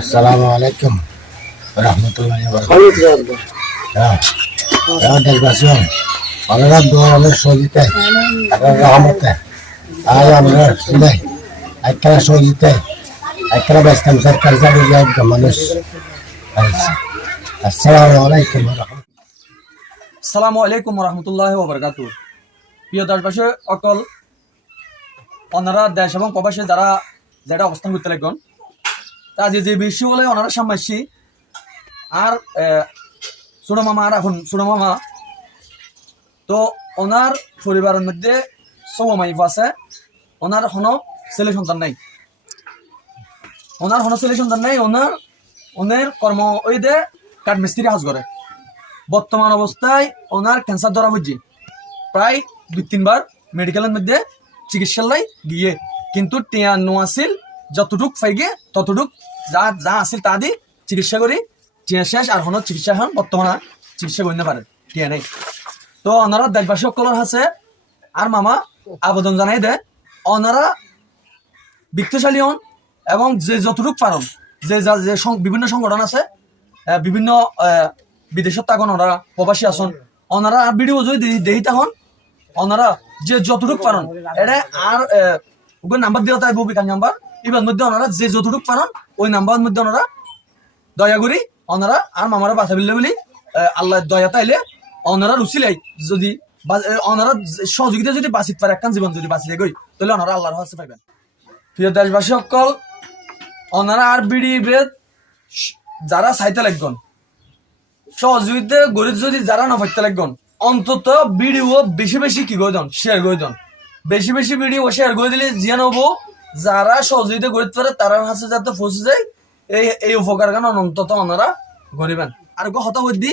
আসসালামু আলাইকুম রহমতুল্লাহি ওয়া বারাকাতুহু। দেশবাসী আমরা দোয়া অনেক সহযোগিতা রহমতে আজ আমরা শুনে একটা সহযোগিতা একটা ব্যস্তাম সরকার চালিয়ে মানুষ। আসসালামু আলাইকুম। আসসালামু আলাইকুম রহমতুল্লাহি ওয়া বারাকাতুহু। প্রিয় দেশবাসী অকল ওনারা দেশ এবং প্রবাসে যারা যেটা অবস্থান করতে লাগবেন তা যে বিষয় বলে ওনারা সামনে আর ছোট মামা আর এখন ছোট মামা তো ওনার পরিবারের মধ্যে সব মাইফ আছে, ওনার কোনো ছেলে সন্তান নাই, ওনার কর্ম ওই দে কাঠমিস্ত্রি হাজ করে। বর্তমান অবস্থায় ওনার ক্যান্সার ধরা পড়ছে, প্রায় 2-3 বার মেডিকেলের মধ্যে চিকিৎসার লাই গিয়ে, কিন্তু টিয়া নোয়াছিল যতটুক পাইগে ততটুক যা আসিল তা দিয়ে চিকিৎসা করি টিয়া শেষ, আর কোনো চিকিৎসা এখন বর্তমানে চিকিৎসা করতে পারে টিয়া নেই। তো ওনারা দেশবাসী সকলের আছে আর মামা আবেদন জানাই দে ওনারা বিত্তশালী হন এবং যে যতটুক পারেন যে বিভিন্ন সংগঠন আছে, বিভিন্ন বিদেশত থাকুন, ওনারা প্রবাসী আসন, ওনারা আর ভিডিও যদি দেখি তখন ওনারা যে যতটুক পারেন এটা আর নাম্বার দেওয়া তাই বিকাশ নাম্বার এবার মধ্যে ওনারা যে যতটুক পারেন ওই নাম্বারের মধ্যে ওনারা দয়া করি ওনারা আর মামারা বাঁচা বিল্লে বলি আল্লাহ দয়া তাইলে ওনারা রুচিলাই যদি ওনারা সহযোগিতা যদি বাঁচিতে পারে একখান জীবন যদি বাঁচিয়ে গই তাহলে ওনারা আল্লাহর কাছে পাইবেন। প্রিয় দেশবাসী সকল ওনারা আর বিডি বেদ যারা চাইতে লাগবেন সহযোগিতা গরিব যদি যারা না পাইতে লাগবেন অন্তত ভিডিও বেশি বেশি কি করে দেন শেয়ার করে দেন, বেশি বেশি ভিডিও শেয়ার করে দিলে জিয়ান হবো যারা সহযোগিতা করতে পারে তারা কাছে যাতে পৌঁছে যায় এই উপকার গান অন্তত ওনারা করিবেন। আর হতা হইদি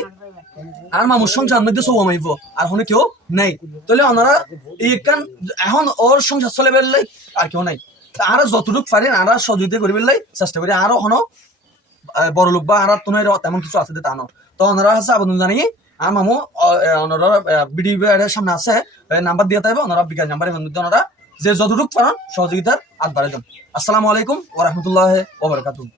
আর মামুর সংসার মধ্যে সব মাইব আর কোনো কেউ নেই, তাহলে ওনারা এই কান এখন ওর সংসার চলে বেরলে আর কেউ নাই, আর যতটুকু পারেন আর সহযোগিতা করি বেরলে চেষ্টা করি আরো কোনো বড় লোক বা আর তেমন কিছু আছে তা নয়। তো ওনারা আছে আবেদন জানিয়ে আর মামু ওনারা বিডি সামনে আছে নাম্বার দিয়ে থাকবে, ওনারা বিকাশ নাম্বারের মধ্যে ওনারা যে যতটুকু পারেন সহযোগিতার হাত বাড়াই দেন। আসসালামু আলাইকুম ওয়া রাহমাতুল্লাহি ওয়া বারাকাতুহু।